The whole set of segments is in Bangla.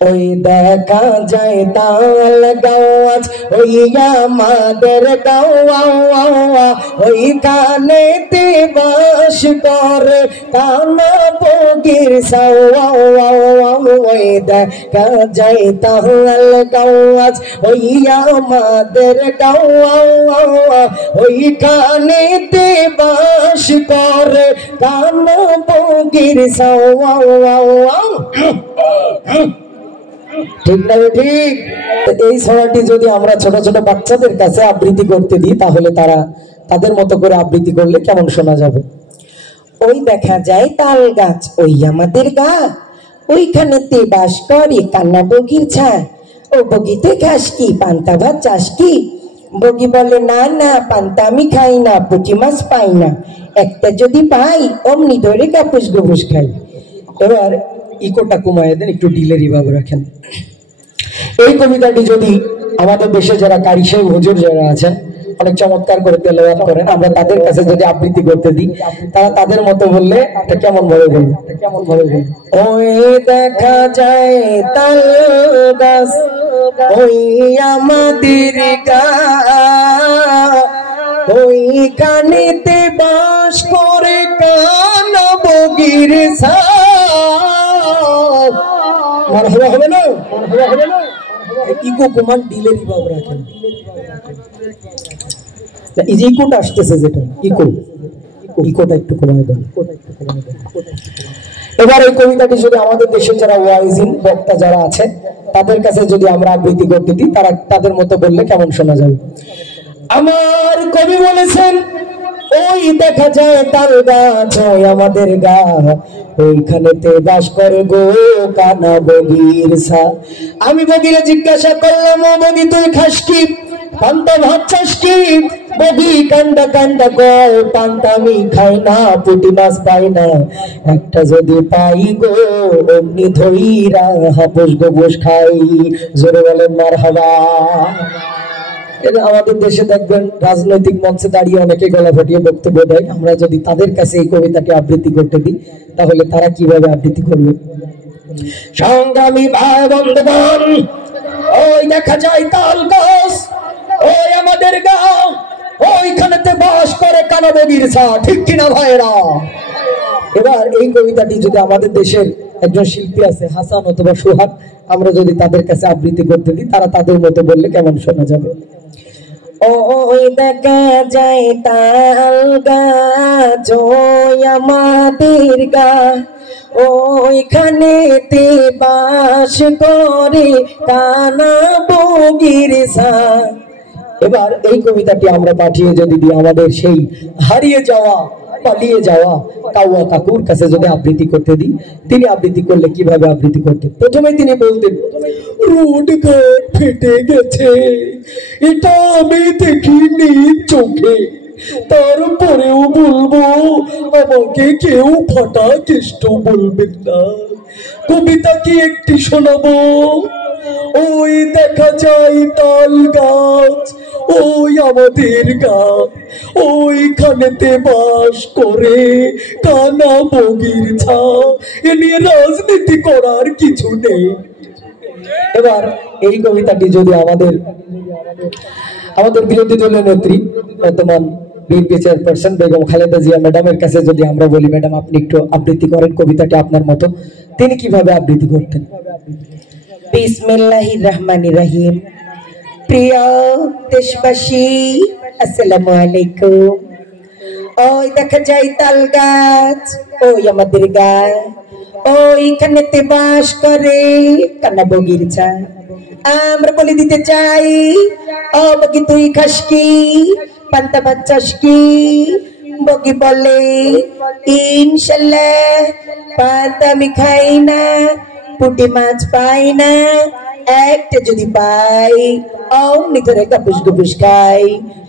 ওই দেখা যায় তাল গাওয়াজ ওই আমাদের গাওয়া ওই কানেতে বাস করে কানা বগির সাওয়া ওই দেখা যায় তাল গাওয়াজ ওই আমাদের গাওয়া ওই কানেতে বাস করে কানা বগির সাওয়া ঠিক না ঠিক? এই ছড়াটি যদি আমরা ছোট ছোট বাচ্চাদের কাছে আবৃত্তি করতে দিই তাহলে তারা তাদের মতো করে আবৃত্তি করলে কেমন শোনা যাবে? ওই দেখা যায় তাল গাছ ওই আমাদের গা ওইখানেতে বাস করে কান্না বগির ছা ও বগিতে খাস কি পান্তা ভাত চাস কি? বগি বলে না না পান্তা আমি খাই না পুঁটি মাছ পাই না একটা যদি পাই অমনি ধরে কাপুস গুপুস খাই। এবার ইকোটা কমায় দেন, একটু ডিলেরি ভাবে রাখেন। এই কবিতাটি যদি আমাদের দেশে যারা কারি সাহেব হুজুর যারা আছেন অনেক চমৎকার করে তেলাওয়াত করেন, আমরা তাদের কাছে যদি আবৃত্তি করতে দিই তারা তাদের মতো বললে এটা কেমন ভাবে বলবে? ওই দেখা যায় তাল গাছ ওই আমাদের গা ওই কানেতে বাস করে কানা বগির ছা মারহাবা হবে না? ইকো কমান্ড ডিলেরি ভাব রাখেন। এই যে ইকোটা আসতেছে যেটা ইকোটা একটু কমায় দেন। এবার এই কবিতাটি যদি আমাদের দেশের যারা ওয়াইজিন বক্তা যারা আছে তাদের কাছে যদি আমরা আবৃত্তি করতে দিই তারা তাদের মতো বললে কেমন শোনা যাবে? আমার কবি বলেছেন ওই দেখা যায় তাল গাছ ওই আমাদের গা ওইখানেতে বাস করে গো কানা বগির ছা। আমি বগিরে জিজ্ঞাসা করলাম ও বগি তুই খাস কি পান্তা ভাত চাস কি? বগি কান্দা কান্দা কয় পান্তা আমি খাই না পুঁটি মাছ পাই না একটা যদি পাই গো অমনি ধইরা হাপুস গোপুস খাই। জোরে বলেন মারহাবা। আমাদের দেশে দেখবেন রাজনৈতিক মঞ্চে দাঁড়িয়ে অনেকে গলা ফাটিয়ে বক্তব্য দেয়, আমরা যদি তাদের কাছে এই কবিতাটি আবৃত্তি করতে দিই তাহলে তারা কিভাবে আবৃত্তি করবে? সংগ্রামী ভাই বন্ধুগণ, ওই দেখা যায় তাল গাছ ওই আমাদের গাঁও ওইখানেতে বাস করে কানা বগির ছা। ঠিক কিনা ভাইরা? এবার এই কবিতাটি যদি আমাদের দেশের একজন শিল্পী আছে হাসান অথবা সোহাগ, আমরা যদি তাদের কাছে আবৃত্তি করতে দিই তারা তাদের মতো বললে কেমন শোনা যাবে? ওই দেখা যায় তাল গাছ ওই আমাদের গা ওইখানেতে বাস করে কানা বগির ছা। এবার এই কবিতাটি আমরা পাঠিয়ে যদি দিই আমাদের সেই হারিয়ে যাওয়া পালিয়ে যাওয়া কাউয়া কাকুর কাছে যদি আবৃত্তি করতে দিই, তিনি আবৃত্তি করলে কিভাবে আবৃত্তি করতেন? প্রথমে তিনি বলতেন রোড ঘাট ফেটে গেছে এটা আমি দেখিনি চোখে, তারপরেও বলবো আমাকে কেউ ফাটা কেষ্ট বলবেন না। কবিতা কি একটি শোনাবো? ওই দেখা যায় তাল গাছ ওই আমাদের গা ওইখানেতে বাস করে কানা বগির ছা। এ নিয়ে রাজনীতি করার কিছু নেই। এবার এই কবিতাটি যদি আমাদের বিরোধী দলের নেত্রী বর্তমান বিএনপি চেয়ারপারসন বেগম খালেদা জিয়া ম্যাডামের কাছে যদি আমরা বলি ম্যাডাম আপনি একটু আবৃত্তি করেন কবিতাটি আপনার মতো, তিনি কিভাবে আবৃত্তি করতেন? বিসমিল্লাহির রহমানির রহিম। প্রিয় দেশবাসী আসসালামু আলাইকুম। ওই দেখা যায় তাল গাছ ওই আমাদের গা ওইখানেতে বাস করে কানা বগির ছা। আমরা বলে দিতে চাই ও বগি তুই খাস কি পান্তা ভাত চাস কি? বগি বলে ইনশাল্লাহ পান্তা আমি খাই না পুঁটি মাছ পাই না একটা যদি পাই অমনি ধরে কাপুস গুপুস খাই।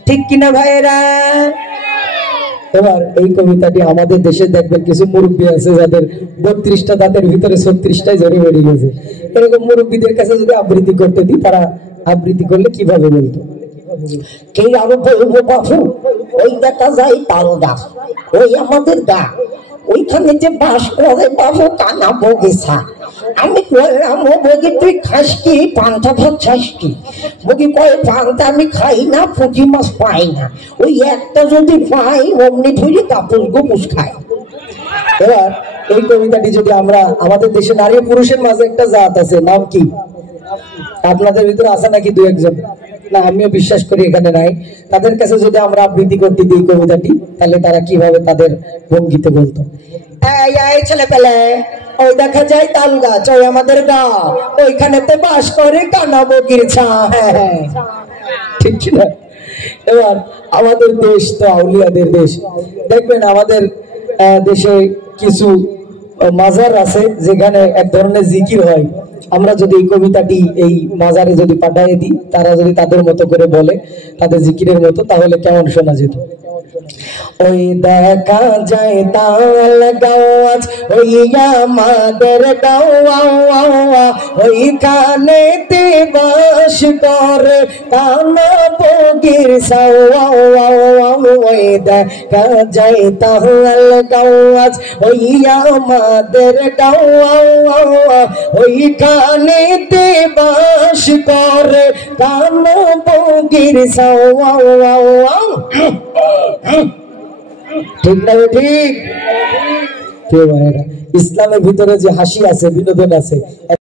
ঠিক কিনা ভাইরা? এবার এই কবিতাটি আমাদের দেশে দেখবেন কিছু মুরব্বী আছে যাদের 32টা দাঁতের ভিতরে 36টাই ঝরে বেরিয়ে গেছে। এরকম মুরব্বীদের কাছে যদি আবৃত্তি করতে দিই তারা আবৃত্তি করলে কিভাবে বলতো? কে আর বলবো বাবু ওই দেখা যায় তাল গাছ ওই আমাদের গা ওইখানে যে বাস করে বাবু কানা বগিসা। আমি বললাম ও বগি তুই খাস কি, পান্তা ভাত খাস কি? বগি কয় পান্তা আমি খাই না, পুঁটি মাছ পাই না, ওই একটা যদি পাই অমনি ধরে কাপুস গুপুস খাই। এবার এই কবিতাটি যদি আমরা, আমাদের দেশে নারী ও পুরুষের মাঝে একটা জাত আছে, নাম কি? আপনাদের ভিতরে আছে নাকি দু একজন? না, আমিও বিশ্বাস করি এখানে নাই। তাদের কাছে যদি আমরা আবৃত্তি করতে দিই কবিতাটি, তাহলে তারা কিভাবে তাদের ভঙ্গিতে বলতো? এই ছেলে পেলে, ওই দেখা যায় তাল গাছ, ওই আমাদের গাঁ, ওইখানেতে বাস করে কানা বগির ছা। হ্যাঁ হ্যাঁ, ঠিক কিনা? এবার আমাদের দেশ তো আউলিয়াদের দেশ। দেখবেন আমাদের দেশে কিছু মাজার আছে যেখানে এক ধরনের জিকির হয়। আমরা যদি এই কবিতাটি এই মাজারে যদি পাঠিয়ে দিই, তারা যদি তাদের মতো করে বলে, তাদের জিকিরের মতো, তাহলে কেমন শোনা যেত? ওই দেখা যায় তাল গাছ, ওই আমাদের গাওয়া, ওইখানেতে বাস করে কানা বগির ছাওয়া। ওই দেখা যায় তাল গাছ, ওই আমাদের গাওয়া, ওইখানেতে বাস করে কানা বগির ছাওয়া। ঠিক না? ঠিক। ইসলামের ভিতরে যে হাসি আছে, বিনোদন আছে।